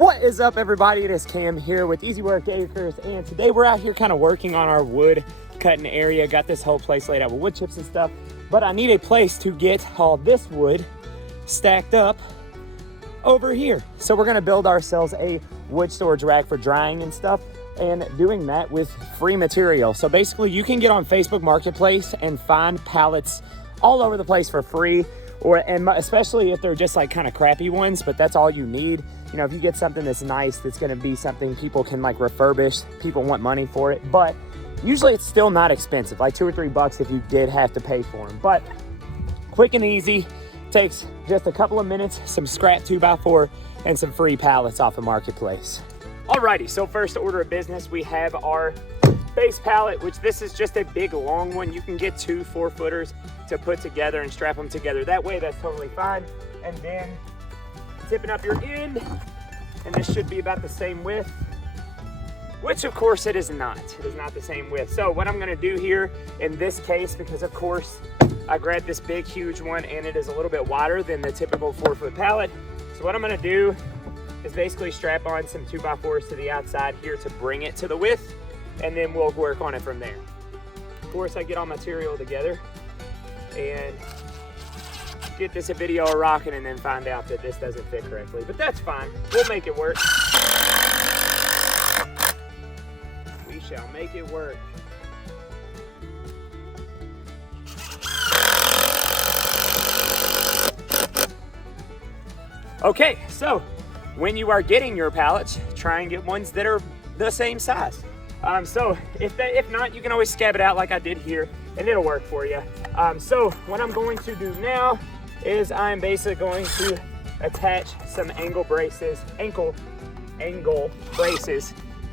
What is up, everybody? It is Cam here with Easy Work Acres, and today we're out here kind of working on our wood cutting area. Got this whole place laid out with wood chips and stuff, but I need a place to get all this wood stacked up over here. So we're gonna build ourselves a wood storage rack for drying and stuff, and doing that with free material. So basically you can get on Facebook Marketplace and find pallets all over the place for free, and especially if they're just like kind of crappy ones, but that's all you need. You know, if you get something that's nice, that's gonna be something people can like refurbish, people want money for it, but usually it's still not expensive, like $2 or $3 if you did have to pay for them. But quick and easy, takes just a couple of minutes, some scrap 2x4, and some free pallets off the marketplace. Alrighty, so first order of business, we have our base pallet, which this is just a big long one. You can get 2 4-footers to put together and strap them together that way. That's totally fine. And then tipping up your end, and this should be about the same width, which of course it is not. It is not the same width. So what I'm gonna do here in this case, because of course I grabbed this big huge one and it is a little bit wider than the typical 4-foot pallet. So what I'm gonna do is basically strap on some 2x4s to the outside here to bring it to the width, and then we'll work on it from there. Of course, I get all my material together and get this video rocking, and then find out that this doesn't fit correctly, but that's fine. We'll make it work. We shall make it work. Okay, so when you are getting your pallets, try and get ones that are the same size. So if not, you can always scab it out like I did here, and it'll work for you. So what I'm going to do now is I'm basically going to attach some ankle braces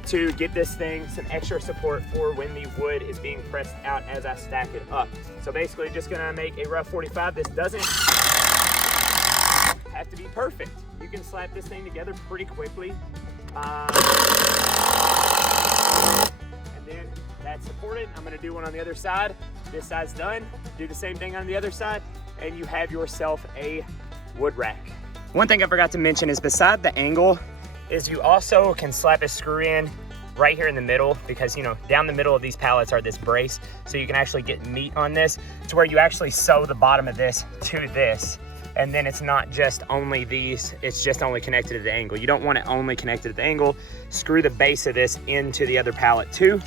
to get this thing some extra support for when the wood is being pressed out as I stack it up. So basically just gonna make a rough 45. This doesn't have to be perfect. You can slap this thing together pretty quickly. And then that's supported. I'm gonna do one on the other side. This side's done. Do the same thing on the other side, and you have yourself a wood rack. One thing I forgot to mention is beside the angle is you also can slap a screw in right here in the middle, because you know down the middle of these pallets are this brace, so you can actually get meat on this to where you actually sew the bottom of this to this, and then it's not just only these, it's just only connected to the angle. You don't want it only connected to the angle. Screw the base of this into the other pallet too,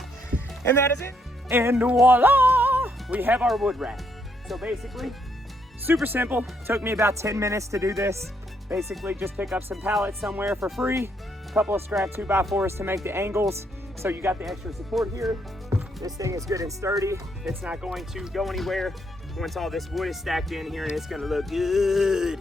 and that is it. And voila, we have our wood rack. So basically, super simple. Took me about 10 minutes to do this. Basically just pick up some pallets somewhere for free, a couple of scrap 2x4s to make the angles, so you got the extra support here. This thing is good and sturdy. It's not going to go anywhere once all this wood is stacked in here, and it's gonna look good.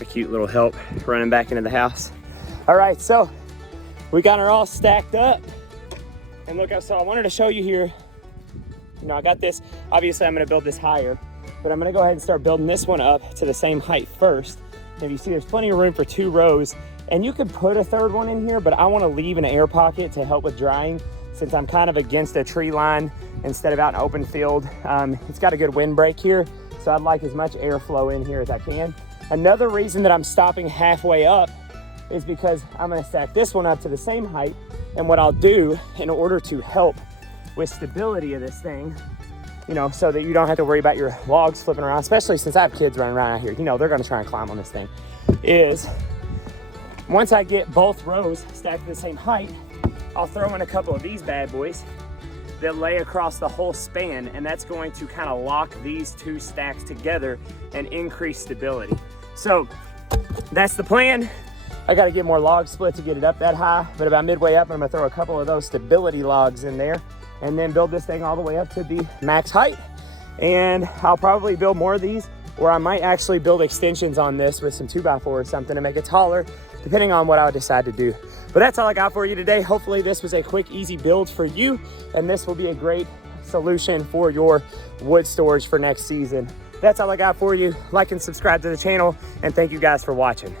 A cute little help running back into the house. All right, so we got her all stacked up, and look, so I wanted to show you here, you know, I got this, obviously I'm gonna build this higher, but I'm gonna go ahead and start building this one up to the same height first. And you see there's plenty of room for 2 rows, and you could put a 3rd one in here, but I wanna leave an air pocket to help with drying, since I'm kind of against a tree line instead of out in open field. It's got a good windbreak here, so I'd like as much airflow in here as I can. Another reason that I'm stopping halfway up is because I'm gonna set this one up to the same height, and what I'll do in order to help with stability of this thing, you know, so that you don't have to worry about your logs flipping around, especially since I have kids running around out here, you know, they're gonna try and climb on this thing, is once I get both rows stacked to the same height, I'll throw in a couple of these bad boys that lay across the whole span, and that's going to kind of lock these 2 stacks together and increase stability. So that's the plan. I got to get more log split to get it up that high, but about midway up, I'm gonna throw a couple of those stability logs in there, and then build this thing all the way up to the max height. And I'll probably build more of these, or I might actually build extensions on this with some 2x4 or something to make it taller, depending on what I would decide to do. But that's all I got for you today. Hopefully this was a quick, easy build for you, and this will be a great solution for your wood storage for next season. That's all I got for you. Like and subscribe to the channel, and thank you guys for watching.